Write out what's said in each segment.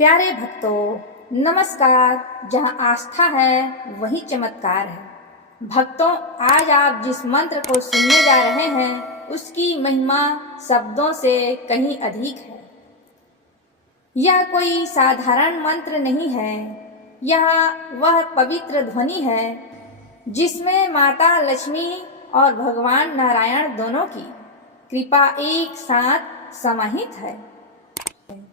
प्यारे भक्तों, नमस्कार। जहाँ आस्था है वही चमत्कार है। भक्तों, आज आप जिस मंत्र को सुनने जा रहे हैं उसकी महिमा शब्दों से कहीं अधिक है। यह कोई साधारण मंत्र नहीं है, यह वह पवित्र ध्वनि है जिसमें माता लक्ष्मी और भगवान नारायण दोनों की कृपा एक साथ समाहित है।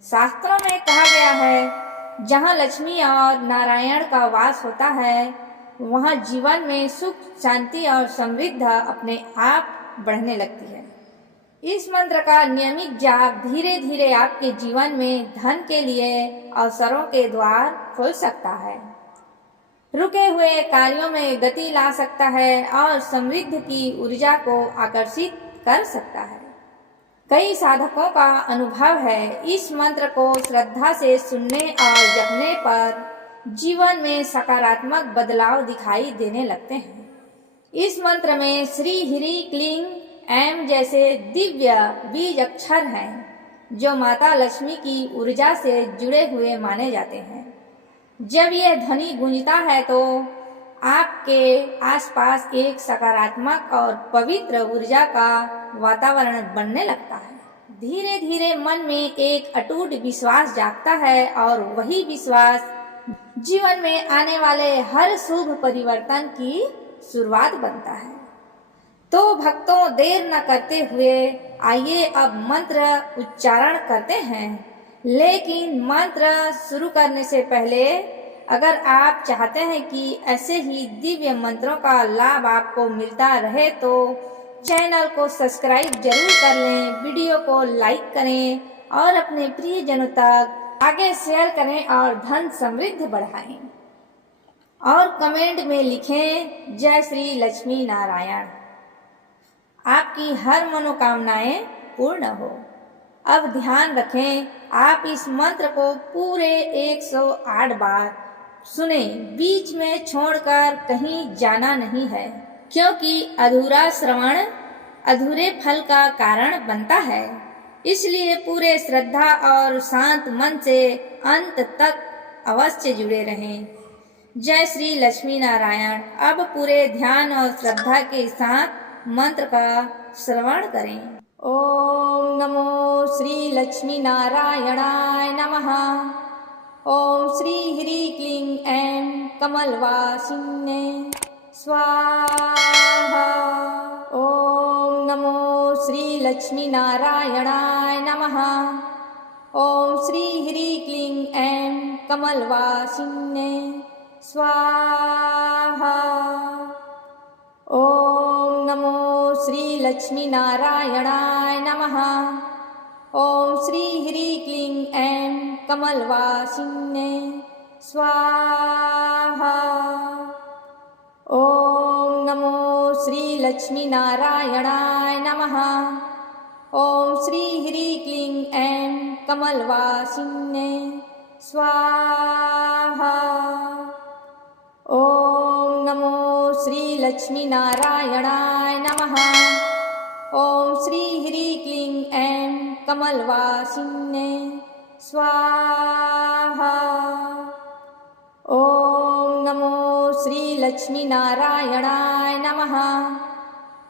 शास्त्रों में कहा गया है, जहाँ लक्ष्मी और नारायण का वास होता है वहाँ जीवन में सुख, शांति और समृद्धि अपने आप बढ़ने लगती है। इस मंत्र का नियमित जाप धीरे धीरे आपके जीवन में धन के लिए अवसरों के द्वार खोल सकता है, रुके हुए कार्यों में गति ला सकता है और समृद्धि की ऊर्जा को आकर्षित कर सकता है। कई साधकों का अनुभव है, इस मंत्र को श्रद्धा से सुनने और जपने पर जीवन में सकारात्मक बदलाव दिखाई देने लगते हैं। इस मंत्र में श्री ह्री क्लीं ऐं जैसे दिव्य बीज अक्षर हैं जो माता लक्ष्मी की ऊर्जा से जुड़े हुए माने जाते हैं। जब यह ध्वनि गूंजता है तो आपके आसपास एक सकारात्मक और पवित्र ऊर्जा का वातावरण बनने लगता है। धीरे धीरे मन में एक अटूट विश्वास जागता है और वही विश्वास जीवन में आने वाले हर शुभ परिवर्तन की शुरुआत बनता है। तो भक्तों, देर न करते हुए आइए अब मंत्र उच्चारण करते हैं। लेकिन मंत्र शुरू करने से पहले अगर आप चाहते हैं कि ऐसे ही दिव्य मंत्रों का लाभ आपको मिलता रहे तो चैनल को सब्सक्राइब जरूर कर लें, वीडियो को लाइक करें और अपने प्रियजनों तक आगे शेयर करें और धन समृद्धि बढ़ाएं। और कमेंट में लिखें, जय श्री लक्ष्मी नारायण। आपकी हर मनोकामनाएं पूर्ण हो। अब ध्यान रखें, आप इस मंत्र को पूरे 108 बार सुने, बीच में छोड़कर कहीं जाना नहीं है, क्योंकि अधूरा श्रवण अधूरे फल का कारण बनता है। इसलिए पूरे श्रद्धा और शांत मन से अंत तक अवश्य जुड़े रहें। जय श्री लक्ष्मी नारायण। अब पूरे ध्यान और श्रद्धा के साथ मंत्र का श्रवण करें। ओम नमो श्री लक्ष्मी नारायणाय नमः। ओम श्री ह्री क्लीं ऐं कमलवासिन्ये स्वाहा। ओम नमो श्री लक्ष्मी नारायणाय नमः। ओम श्री ह्री क्लीं ऐं कमलवासिन्ये स्वाहा। ओम नमो श्री लक्ष्मी नारायणाय नमः। ओम श्री ह्री क्लीं ऐं कमलवासिन्ये स्वाहा। ओम नमो श्री लक्ष्मी नारायणाय नमः। ओम श्री ह्री क्लीं ऐं कमलवासिन्ये स्वाहा। ओम नमो श्री लक्ष्मी नारायणाय नमः। ओम श्री ह्री क्लीं ऐं कमलवासिन्ये स्वाहा। ओम नमो श्री लक्ष्मी नारायणाय नमः।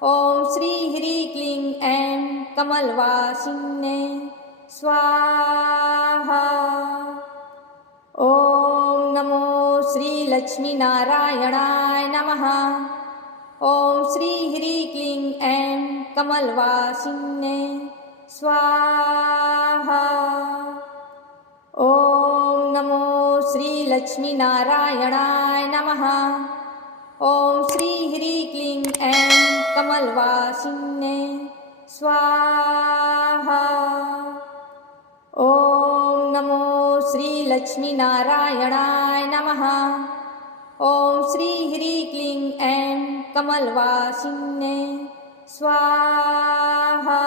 ओम श्री ह्री क्लीं ऐं कमलवासिन्ये स्वाहा। ओम नमो श्री लक्ष्मी नारायणाय नमः। ओम श्री ह्री क्लीं ऐं कमलवासिन्ये स्वाहा। ओम नमो श्री लक्ष्मी नारायणाय नमः। ओम श्री ह्री क्लीं ऐं कमलवासिन्ये स्वाहा। ओम नमो श्री लक्ष्मी नारायणाय नमः। ओम श्री ह्री क्लीं ऐं कमलवासिन्ये स्वाहा।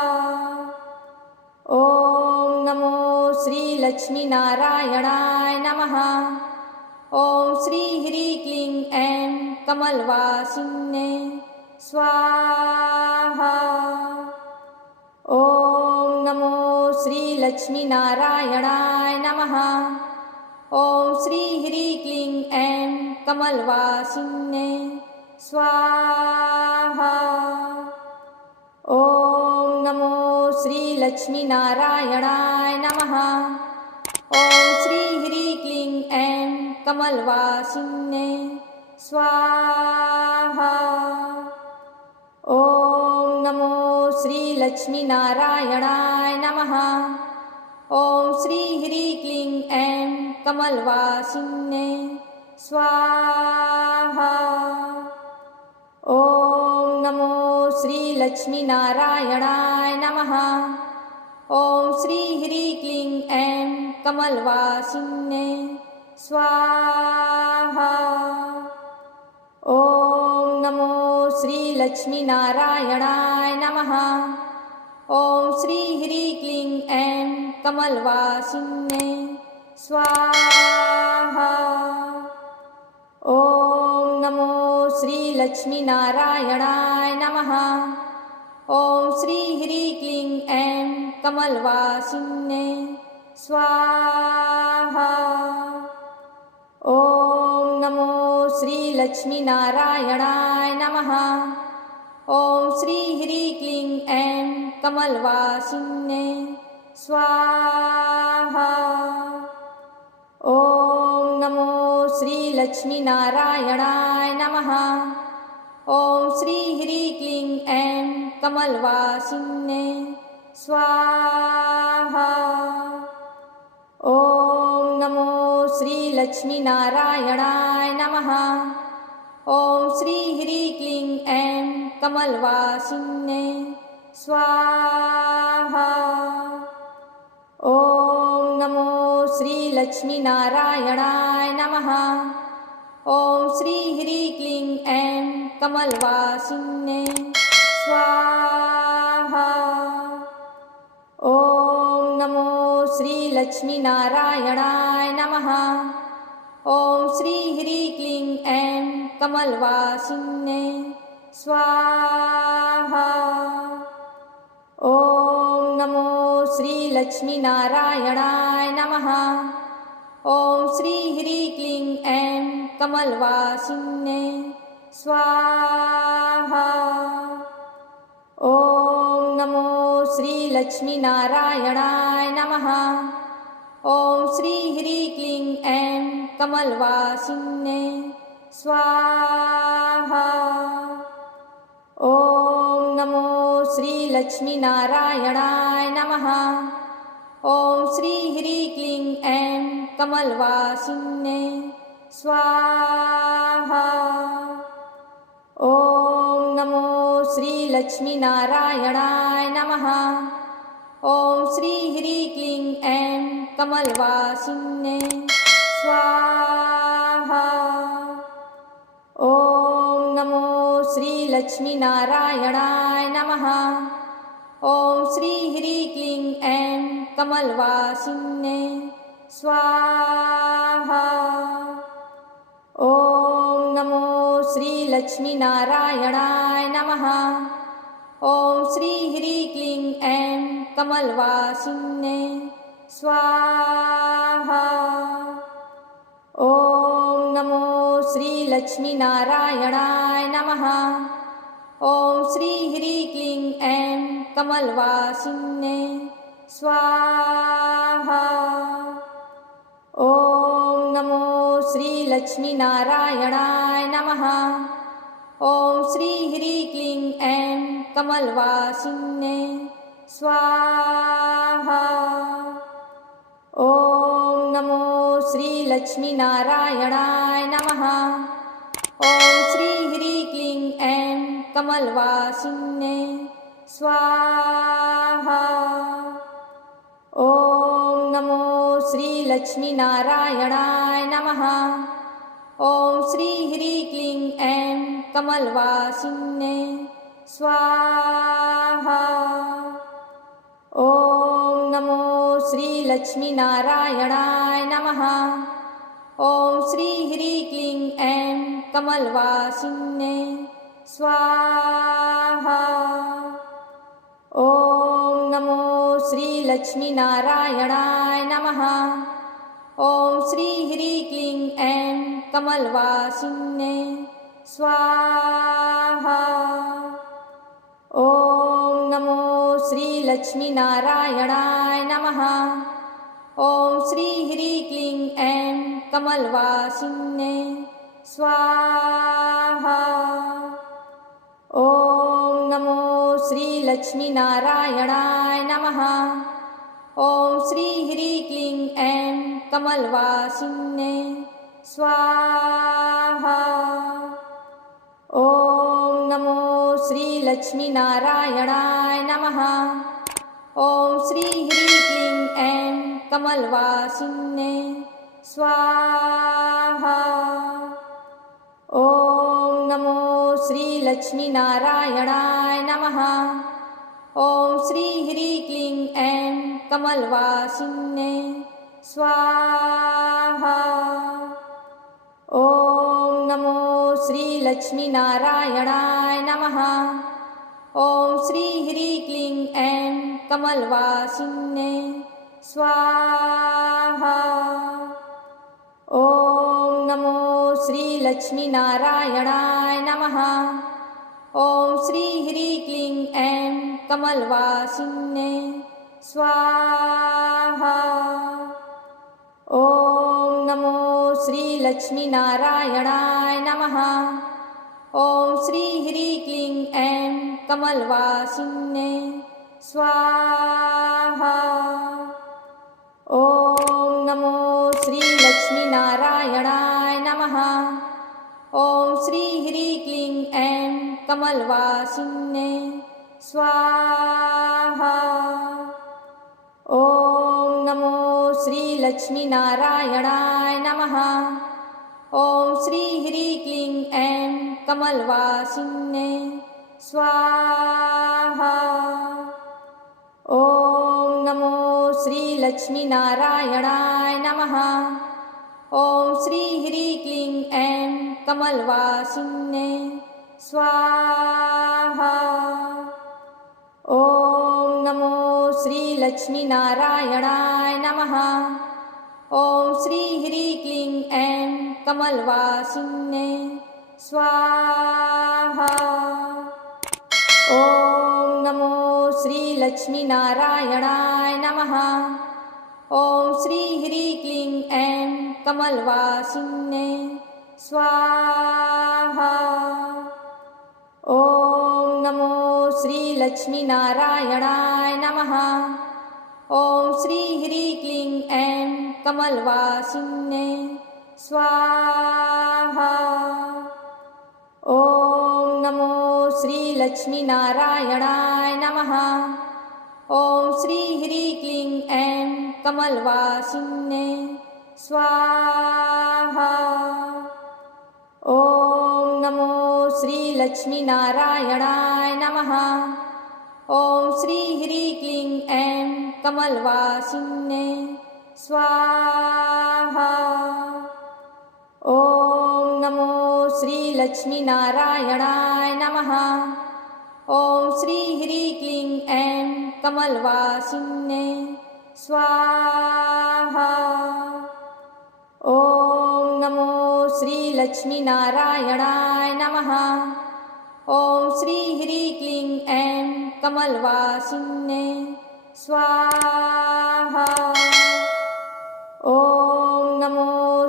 ओम नमो श्री लक्ष्मी नारायणाय नमः। ओम श्री ह्री क्लीं ऐं कमलवासिन्ये स्वाहा। ओम नमो श्री लक्ष्मी नारायणाय नमः। ॐ श्री ह्रीं क्लीं ऐं कमलवासिन्यै स्वाहा। ॐ नमो श्रीलक्ष्मीनारायणाय नमः। ॐ श्री ह्रीं क्लीं ऐं कमलवासिन्यै स्वाहा। ॐ नमो श्रीलक्ष्मीनारायणाय नमः। ॐ श्री ह्रीं क्लीं ऐं कमलवासिन्यै स्वाहा। ॐ नमो श्रीलक्ष्मीनारायणाय नमः। ॐ श्री ह्रीं क्लीं ऐं कमलवासिन्यै स्वाहा। ॐ नमो श्रीलक्ष्मीनारायणाय नमः। ॐ श्री ह्रीं क्लीं ऐं कमलवासिन्यै स्वाहा। ॐ नमो श्रीलक्ष्मीनारायणाय नमः। ॐ श्री ह्रीं क्लीं ऐं कमलवासिन्यै स्वाहा। ॐ नमो श्रीलक्ष्मीनारायणाय नमः। ॐ श्री ह्रीं क्लीं ऐं कमलवासिन्यै स्वाहा। ॐ नमो श्रीलक्ष्मीनारायणाय नमः। ॐ श्री ह्रीं क्लीं ऐं कमलवासिन्यै स्वाहा। ॐ नमो श्रीलक्ष्मीनारायणाय नमः। ॐ श्री ह्रीं क्लीं ऐं कमलवासिन्यै स्वाहा। ॐ नमो श्रीलक्ष्मीनारायणाय नमः। ॐ श्री ह्रीं क्लीं ऐं कमलवासिन्यै स्वाहा। ॐ नमो श्रीलक्ष्मीनारायणाय नमः। ॐ श्री ह्रीं क्लीं ऐं कमलवासिन्यै स्वाहा। ॐ नमो श्रीलक्ष्मीनारायणाय नमः। ॐ श्री ह्रीं क्लीं ऐं कमलवासिन्यै स्वाहा। ॐ नमो श्रीलक्ष्मीनारायणाय नमः। ॐ श्री ह्रीं क्लीं ऐं कमलवासिन्यै स्वाहा। ॐ नमो श्रीलक्ष्मीनारायणाय नमः। ॐ श्री ह्रीं क्लीं ऐं कमलवासिन्यै स्वाहा। ॐ नमो श्रीलक्ष्मीनारायणाय नमः। ॐ श्री ह्रीं क्लीं ऐं कमलवासिन्यै स्वाहा। ॐ नमो श्रीलक्ष्मीनारायणाय नमः। ॐ श्री ह्रीं क्लीं ऐं कमलवासिन्यै स्वाहा। ॐ नमो श्रीलक्ष्मीनारायणाय नमः। ॐ श्री ह्रीं क्लीं ऐं कमलवासिन्यै स्वाहा। ॐ नमो श्रीलक्ष्मीनारायणाय नमः। ॐ श्री ह्रीं क्लीं ऐं कमलवासिन्यै स्वाहा। ॐ नमो श्रीलक्ष्मीनारायणाय नमः। ॐ श्री ह्रीं क्लीं ऐं कमलवासिन्यै स्वाहा। ॐ नमो श्रीलक्ष्मीनारायणाय नमः। ॐ श्री ह्रीं क्लीं ऐं कमलवासिन्यै स्वाहा। ॐ नमो श्रीलक्ष्मीनारायणाय नमः। ॐ श्री ह्रीं क्लीं ऐं कमलवासिन्यै स्वाहा। ॐ नमो श्रीलक्ष्मीनारायणाय नमः। ॐ श्री ह्रीं क्लीं ऐं कमलवासिन्यै स्वाहा। ॐ नमो श्रीलक्ष्मीनारायणाय नमः। ॐ श्री ह्रीं क्लीं ऐं कमलवासिन्ये स्वाहा। ॐ नमो श्री लक्ष्मीनारायणाय नमः। ॐ श्री ह्रीं क्लीं ऐं कमलवासिन्ये स्वाहा। ॐ नमो श्री लक्ष्मीनारायणाय नमः। ॐ श्री ह्रीं क्लीं ऐं कमलवासिन्ये स्वाहा। ॐ नमो श्री लक्ष्मीनारायणाय नमः। ॐ श्री ह्रीं क्लीं ऐं कमलवासिन्ये स्वाहा। ॐ नमो श्री लक्ष्मीनारायणाय नमः। ॐ श्री ह्रीं क्लीं ऐं कमलवासिन्ये स्वाहा। ॐ नमो श्री लक्ष्मीनारायणाय नमः। ॐ श्री ह्रीं क्लीं ऐं कमलवासिन्ये स्वाहा। ॐ नमो श्री लक्ष्मीनारायणाय नमः। ॐ श्री ह्रीं क्लीं ऐं कमलवासिन्ये स्वाहा। ॐ नमो श्री लक्ष्मीनारायणाय नमः। ॐ श्री ह्रीं क्लीं ऐं कमलवासिन्ये स्वाहा। ॐ नमो श्री लक्ष्मीनारायणाय नमः। ॐ श्री ह्रीं क्लीं ऐं कमलवासिन्ये स्वाहा। ॐ नमो श्री लक्ष्मीनारायणाय नमः। ॐ श्री ह्रीं क्लीं ऐं कमलवासिन्ये स्वाहा। ॐ नमो श्री लक्ष्मीनारायणाय नमः। ॐ श्री ह्रीं क्लीं ऐं कमलवासिन्ये स्वाहा। ॐ नमो श्री लक्ष्मीनारायणाय नमः। ॐ श्री ह्रीं क्लीं ऐं कमलवासिन्ये स्वाहा। ॐ नमो श्री लक्ष्मीनारायणाय नमः। ॐ श्री ह्रीं क्लीं ऐं कमलवासिन्ये स्वाहा। ॐ नमो श्री लक्ष्मीनारायणाय नमः। ॐ श्री ह्रीं क्लीं ऐं कमलवासिन्ये स्वाहा। ॐ नमो श्री लक्ष्मीनारायणाय नमः। ॐ श्री ह्रीं क्लीं ऐं कमलवासिन्ये स्वाहा। ॐ नमो श्री लक्ष्मीनारायणाय नमः। ॐ श्री ह्रीं क्लीं ऐं कमलवासिन्ये स्वाहा। ॐ नमो श्री लक्ष्मीनारायणाय नमः। ॐ श्री ह्रीं क्लीं ऐं कमलवासिन्ये स्वाहा। ॐ नमो श्री लक्ष्मीनारायणाय नमः। ॐ श्री ह्रीं क्लीं ऐं कमलवासिन्ये स्वाहा। ॐ नमो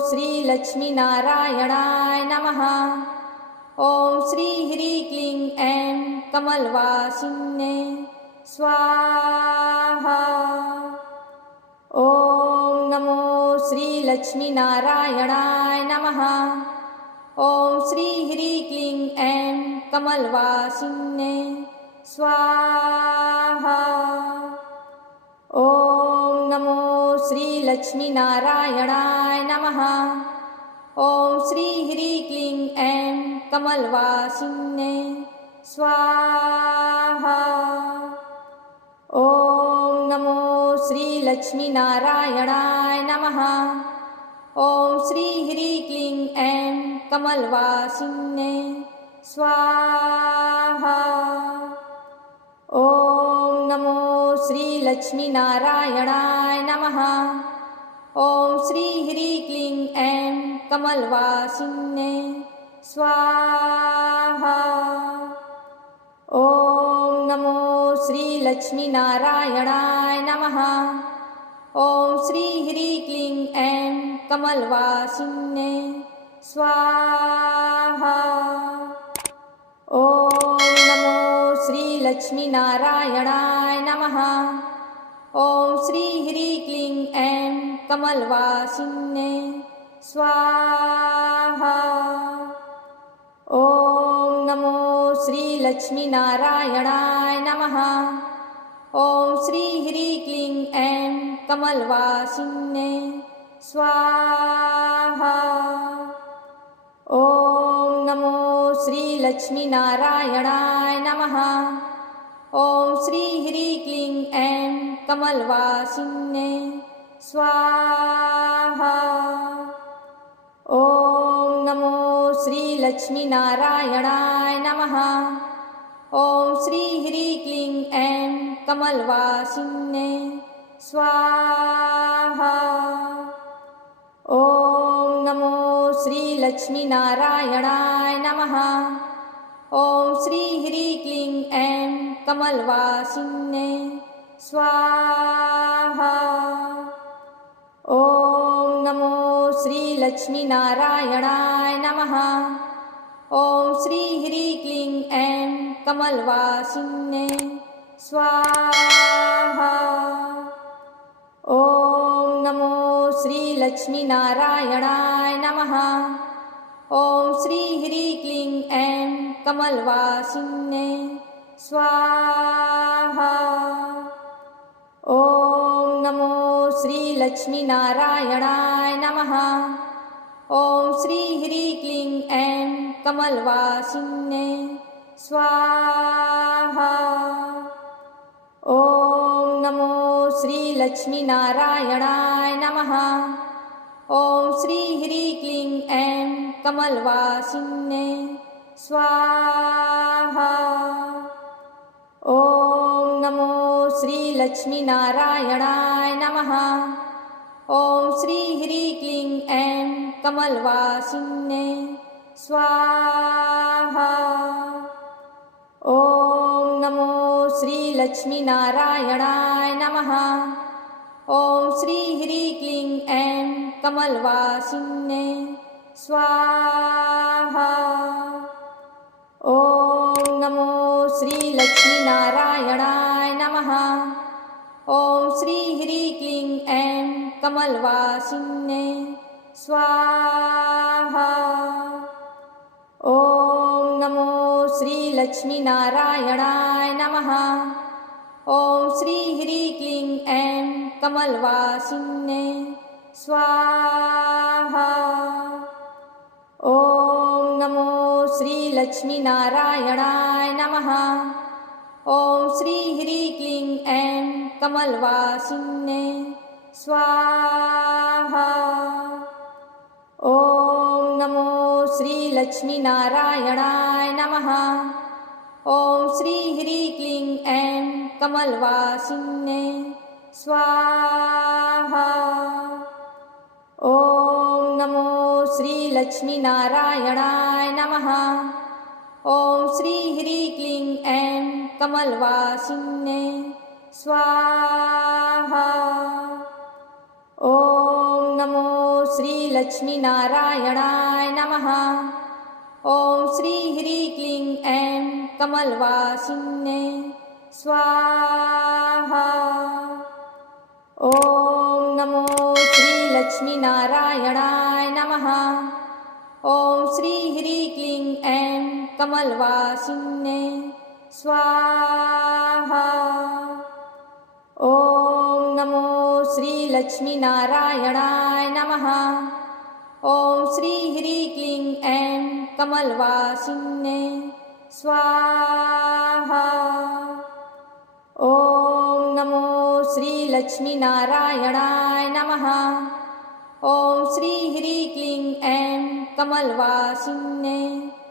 श्री लक्ष्मीनारायणाय नमः। ॐ श्री ह्रीं क्लीं ऐं कमलवासिन्ये स्वाहा। ॐ नमो श्री लक्ष्मीनारायणाय नमः। ॐ श्री ह्रीं क्लीं ऐं कमलवासिन्ये स्वाहा। ॐ नमो श्री लक्ष्मीनारायणाय नमः। ॐ श्री ह्रीं क्लीं ऐं कमलवासिन्ये स्वाहा। ॐ नमो श्री लक्ष्मीनारायणाय नमः। ॐ श्री ह्रीं क्लीं ऐं कमलवासिन्ये स्वाहा। ॐ नमो श्री लक्ष्मीनारायणाय नमः। ॐ श्री ह्रीं क्लीं ऐं कमलवासिन्ये स्वाहा। ॐ नमो श्रीलक्ष्मीनारायणाय नमः। ॐ श्री ह्रीं क्लीं ऐं कमलवासिन्ये स्वाहा। ॐ नमो श्रीलक्ष्मीनारायणाय नमः। ॐ श्री ह्रीं क्लीं ऐं कमलवासिन्ये स्वाहा। ॐ नमो श्रीलक्ष्मीनारायणाय नमः। ॐ श्री ह्रीं क्लीं ऐं कमलवासिन्ये स्वाहा। ॐ नमो श्रीलक्ष्मीनारायणाय नमः। ॐ श्री ह्रीं क्लीं ऐं कमलवासिन्ये स्वाहा। ॐ नमो श्रीलक्ष्मीनारायणाय नमः। ॐ श्री ह्रीं क्लीं ऐं कमलवासिन्ये स्वाहा। ॐ नमो श्रीलक्ष्मीनारायणाय नमः। ॐ श्री ह्रीं क्लीं ऐं कमलवासिन्ये स्वाहा। ॐ नमो श्रीलक्ष्मीनारायणाय नमः। ॐ श्री ह्रीं क्लीं ऐं कमलवासिन्ये स्वाहा। ॐ नमो श्रीलक्ष्मीनारायणाय नमः। ॐ श्री ह्रीं क्लीं ऐं कमलवासिन्ये स्वाहा। ॐ नमो श्रीलक्ष्मीनारायणाय नमः। ॐ श्री ह्रीं क्लीं ऐं कमलवासिन्ये स्वाहा। ॐ नमो श्रीलक्ष्मीनारायणाय नमः। ॐ श्री ह्रीं क्लीं ऐं कमलवासिन्ये स्वाहा। ॐ नमो श्रीलक्ष्मीनारायणाय नमः। ॐ श्री ह्रीं क्लीं ऐं कमलवासिन्ये स्वाहा। ॐ नमो श्रीलक्ष्मीनारायणाय नमः। ॐ श्री ह्रीं क्लीं ऐं कमलवासिन्ये स्वाहा। ॐ नमो श्रीलक्ष्मीनारायणाय नमः। ॐ श्री ह्रीं क्लीं ऐं कमलवासिन्ये स्वाहा। ॐ नमो श्रीलक्ष्मीनारायणाय नमः। ॐ श्री ह्रीं क्लीं ऐं कमलवासिन्ये स्वाहा। ॐ नमो श्रीलक्ष्मीनारायणाय नमः। ॐ श्री ह्रीं क्लीं ऐं कमलवासिन्ये स्वाहा। ॐ नमो श्रीलक्ष्मीनारायणाय नमः। ॐ श्री ह्रीं क्लीं ऐं कमलवासिन्ये स्वाहा। ॐ नमो श्रीलक्ष्मीनारायणाय नमः। ॐ श्री ह्रीं क्लीं ऐं कमलवासिन्ये स्वाहा। ॐ नमो श्रीलक्ष्मीनारायणाय नमः। ॐ श्री ह्रीं क्लीं ऐं कमलवासिन्ये स्वाहा। ॐ नमो श्रीलक्ष्मीनारायणाय नमः। ॐ श्री ह्रीं क्लीं ऐं कमलवासिन्ये स्वाहा। ॐ नमो श्रीलक्ष्मीनारायणाय नमः। ॐ श्री ह्रीं क्लीं ऐं कमलवासिन्ये स्वाहा। ॐ नमो श्रीलक्ष्मीनारायणाय नमः। ॐ श्री ह्रीं क्लीं ऐं कमलवासिन्ये